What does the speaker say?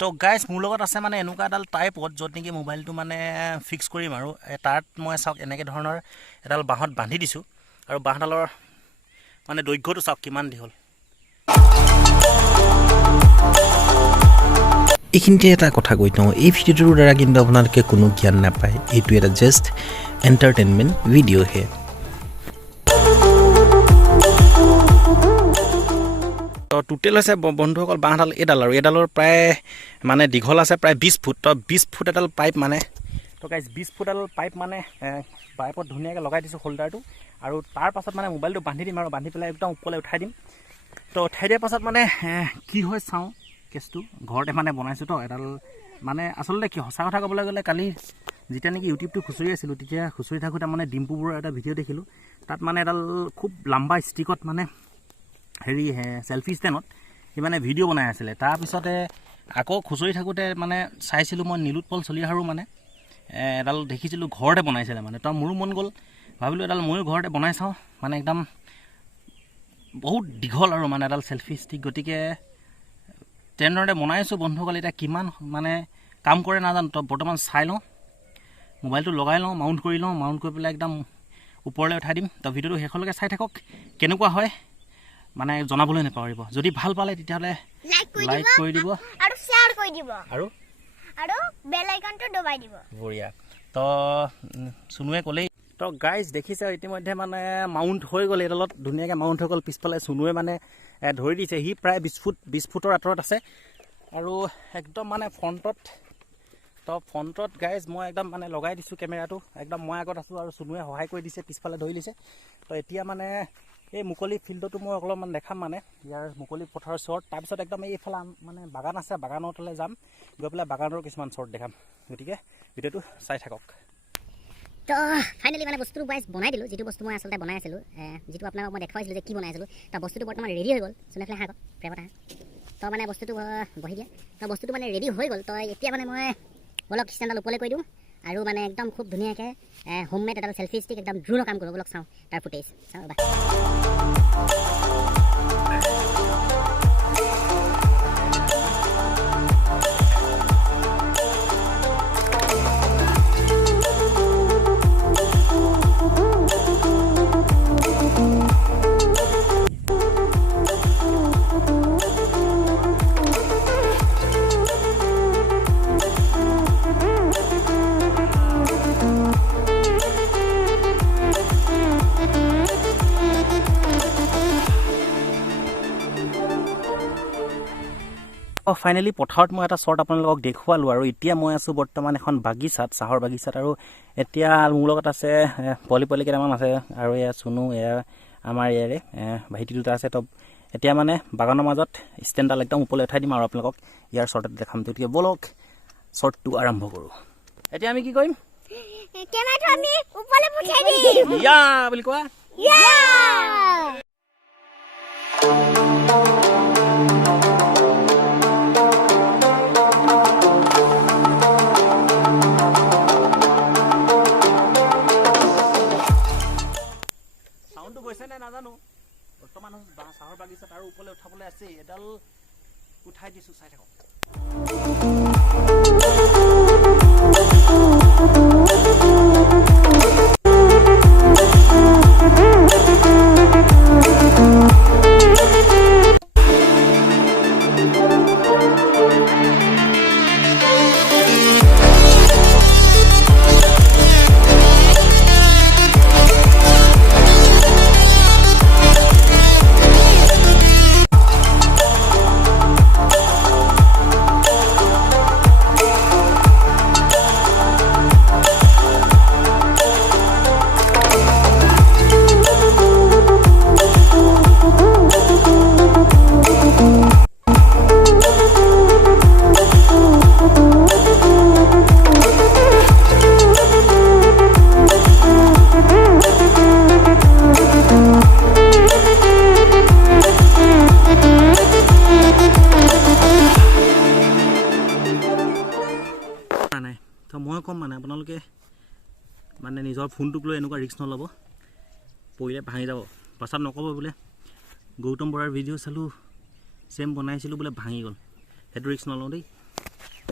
তো গাইজ মোৰ লগত আছে মানে এনেকুৱা এডাল টাইপত য'ত নেকি মোবাইলটো মানে ফিক্স কৰিম আৰু তাত মই চাওক এনেকৈ ধৰণৰ এডাল বাঁহত বান্ধি দিছোঁ আৰু বাঁহডালৰ মানে দৈৰ্ঘ্যটো চাওক কিমান দীঘল। এইখিনিতে এটা কথা কৈ থওঁ, এই ভিডিঅ'টোৰ দ্বাৰা কিন্তু আপোনালোকে কোনো জ্ঞান নাপায়, এইটো এটা জাষ্ট এণ্টাৰটেইনমেণ্ট ভিডিঅ'হে। তো টোটেল হৈছে বন্ধুসকল বাঁহডাল এইডাল আৰু এইডালৰ প্ৰায় মানে দীঘল আছে প্ৰায় 20 ফুট। তো 20 ফুট এডাল পাইপ মানে তো গাইজ 20 ফুট এডাল পাইপ মানে পাইপত ধুনীয়াকৈ লগাই দিছোঁ হোল্ডাৰটো আৰু তাৰ পাছত মানে মোবাইলটো বান্ধি দিম আৰু বান্ধি পেলাই একদম ওপৰলৈ উঠাই দিম। তো উঠাই দিয়াৰ পাছত মানে কি হয় চাওঁ কেছটো। ঘৰতে মানে বনাইছোঁ তো এডাল মানে আচলতে কি সঁচা কথা ক'বলৈ গ'লে কালি যেতিয়া নেকি ইউটিউবটো খুচৰি আছিলোঁ তেতিয়া খুচৰি থাকোঁতে মানে ডিম্পুবোৰৰ এটা ভিডিঅ' দেখিলোঁ। তাত মানে এডাল খুব লাম্বা ষ্টিকত মানে হেৰি চেলফি ষ্টেণ্ডত সি মানে ভিডিঅ' বনাই আছিলে। তাৰপিছতে আকৌ খুচৰি থাকোঁতে মানে চাইছিলোঁ মই নীলোৎপল চলিহাৰো মানে এডাল দেখিছিলোঁ ঘৰতে বনাইছিলে মানে। তো মোৰো মন গ'ল, ভাবিলোঁ এডাল ময়ো ঘৰতে বনাই চাওঁ মানে একদম বহুত দীঘল আৰু মানে এডাল চেলফি ষ্টিক। গতিকে তেনেধৰণে বনাইছোঁ বন্ধুসকল। এতিয়া কিমান মানে কাম কৰে নাজানো, তো বৰ্তমান চাই লওঁ, মোবাইলটো লগাই লওঁ, মাউণ্ট কৰি লওঁ, মাউণ্ট কৰি পেলাই একদম ওপৰলৈ উঠাই দিম। তো ভিডিঅ'টো শেষলৈকে চাই থাকক, কেনেকুৱা হয় মানে জনাবলৈ নাপাহৰিব। যদি ভাল পালে তেতিয়াহ'লে লাইক কৰি দিব আৰু শ্বেয়াৰ কৰি দিব আৰু বেল আইকনটো দবাই দিব। বঢ়িয়া। তো চুনুৱে ক'লেই তো গাইজ দেখিছে ইতিমধ্যে মানে মাউণ্ট হৈ গ'ল, এইডালত ধুনীয়াকৈ মাউণ্ট হৈ গ'ল। পিছফালে চুনুৱে মানে ধৰি দিছে, সি প্ৰায় 20 ফুটৰ আঁতৰত আছে আৰু একদম মানে ফ্ৰণ্টত গাইজ মই একদম মানে লগাই দিছোঁ কেমেৰাটো, একদম মই আগত আছোঁ আৰু চুনুৱে সহায় কৰি দিছে, পিছফালে ধৰি দিছে। তো এতিয়া মানে এই মুকলি ফিল্ডতো মই অলপমান দেখাম মানে ইয়াৰ মুকলি পথাৰৰ শ্বৰ্ট। তাৰপিছত একদম এইফালে মানে বাগান আছে, বাগানলৈ যাম, গৈ পেলাই বাগানৰ কিছুমান শ্বৰ্ট দেখাম। গতিকে ভিডিঅ'টো চাই থাকক। তো ফাইনেলি মানে বস্তুটো গাইজ বনাই দিলোঁ, যিটো বস্তু মই আচলতে বনাই আছিলোঁ, যিটো আপোনালোকক মই দেখুৱাইছিলোঁ যে কি বনাই আছিলোঁ। তো বস্তুটো বৰ্তমান ৰেডি হৈ গ'ল। চুনেফালে হাঁহ প্ৰেমত হাঁহ তো মানে বস্তুটো বহি দিয়া। তো বস্তুটো মানে ৰেডি হৈ গ'ল। তো এতিয়া মানে মই বলক ষ্টেণ্ডডাল ওপৰলৈ কৰি দিওঁ আৰু মানে একদম খুব ধুনীয়াকৈ হোমমেড এডাল চেলফি ষ্টিক একদম দ্ৰুত কাম কৰোঁ। বলক চাওঁ তাৰ ফুটেজ চাওঁ ৰ'বা। ফাইনেলি পথাৰত মই এটা শ্বৰ্ট আপোনালোকক দেখুৱালোঁ আৰু এতিয়া মই আছোঁ বৰ্তমান এখন বাগিচাত, চাহৰ বাগিচাত। আৰু এতিয়া মোৰ লগত আছে পোৱালি কেইটামান আছে আৰু এয়া চুনু, এয়া আমাৰ ইয়াৰে ভাইটি দুটা আছে। তো এতিয়া মানে বাগানৰ মাজত ষ্টেণ্ডডাল একদম ওপৰলৈ উঠাই দিম আৰু আপোনালোকক ইয়াৰ শ্বৰ্টত দেখাম। গতিকে বলক শ্বৰ্টটো আৰম্ভ কৰোঁ। এতিয়া আমি কি কৰিম? কেমেৰাটো আমি ওপৰলৈ পঠাই দিম। ইয়া বুলি কোৱা। চাউণ্ডটো গৈছে নে নাজানো, বৰ্তমান চাহৰ বাগিচাত আৰু ওপৰলৈ উঠাবলৈ আছে। এডাল উঠাই দিছোঁ, চাই থাকক। নাই তো মই ক'ম মানে আপোনালোকে মানে নিজৰ ফোনটোক লৈ এনেকুৱা ৰিস্ক নল'ব, পৰিলে ভাঙি যাব। পাছত নক'ব বোলে গৌতম বৰাৰ ভিডিঅ' চালোঁ ছেম বনাইছিলোঁ বোলে ভাঙি গ'ল, সেইটো ৰিস্ক নলওঁ দেই।